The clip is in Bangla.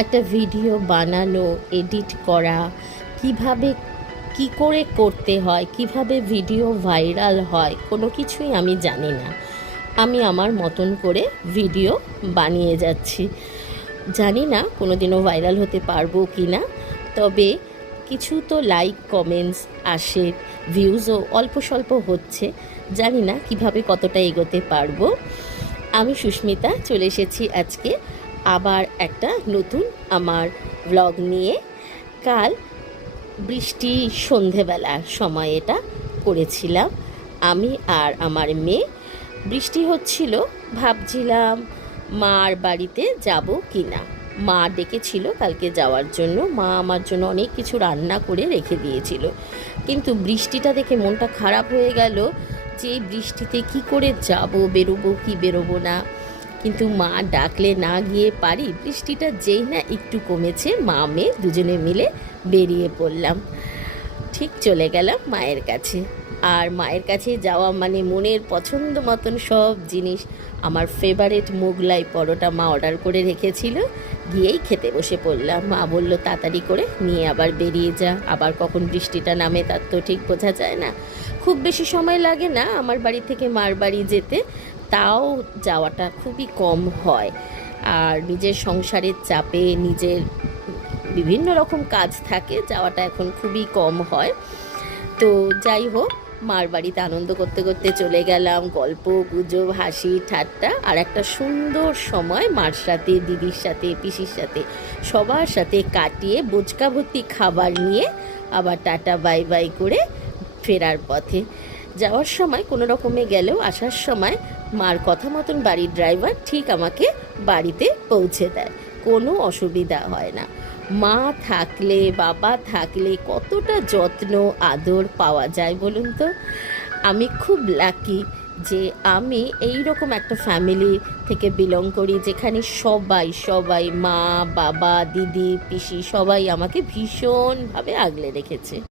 একটা ভিডিও বানানো, এডিট করা, কিভাবে কি করে করতে হয়, কিভাবে ভিডিও ভাইরাল হয়, কোনো কিছুই আমি জানি না। আমি আমার মতন করে ভিডিও বানিয়ে যাচ্ছি। জানি না কোনো দিনও ভাইরাল হতে পারবো কি না, তবে কিছু তো লাইক কমেন্টস আসে, ভিউজও অল্প স্বল্প হচ্ছে। জানি না কিভাবে কতটা এগোতে পারবো। আমি সুস্মিতা চলে এসেছি আজকে আবার একটা নতুন আমার ব্লগ নিয়ে। কাল বৃষ্টি সন্ধেবেলার সময় এটা করেছিলাম আমি আর আমার মেয়ে। বৃষ্টি হচ্ছিল, ভাবছিলাম মার বাড়িতে যাব কি না। মা ডেকেছিল কালকে যাওয়ার জন্য, মা আমার জন্য অনেক কিছু রান্না করে রেখে দিয়েছিল, কিন্তু বৃষ্টিটা দেখে মনটা খারাপ হয়ে গেল যে এই বৃষ্টিতে কি করে যাব, বেরোবো কি বেরোবো না। কিন্তু মা ডাকলে না গিয়ে পারি। বৃষ্টিটা যেই না একটু কমেছে, মা মেয়ে দুজনে মিলে বেরিয়ে পড়লাম। ঠিক চলে গেলাম মায়ের কাছে। আর মায়ের কাছে যাওয়া মানে মনের পছন্দ মতন সব জিনিস। আমার ফেভারিট মোগলাই পরোটা মা অর্ডার করে রেখেছিল, গিয়েই খেতে বসে পড়লাম। মা বলল তাড়াতাড়ি করে নিয়ে আবার বেরিয়ে যা, আবার কখন বৃষ্টিটা নামে তার তো ঠিক বোঝা যায় না। খুব বেশি সময় লাগে না আমার বাড়ি থেকে মার বাড়ি যেতে, তাও যাওয়াটা খুবই কম হয়। আর নিজের সংসারের চাপে নিজের বিভিন্ন রকম কাজ থাকে, যাওয়াটা এখন খুবই কম হয়। তো যাই হোক, মার বাড়িতে আনন্দ করতে করতে চলে গেলাম, গল্প গুজব হাসি ঠাট্টা, আর একটা সুন্দর সময় মার সাথে, দিদির সাথে, পিসির সাথে, সবার সাথে কাটিয়ে বোচকা ভর্তি খাবার নিয়ে আবার টাটা বাই বাই করে ফেরার পথে। যাওয়ার সময় কোনো রকমে গেলেও আসার সময় মার কথা মতন বাড়ির ড্রাইভার ঠিক আমাকে বাড়িতে পৌঁছে দেয়, কোনো অসুবিধা হয় না। মা থাকলে, বাবা থাকলে কতটা যত্ন আদর পাওয়া যায় বলুন তো। আমি খুব লাকি যে আমি এই রকম একটা ফ্যামিলি থেকে বিলং করি, যেখানে সবাই সবাই মা বাবা দিদি পিসি সবাই আমাকে ভীষণভাবে আগলে রেখেছে।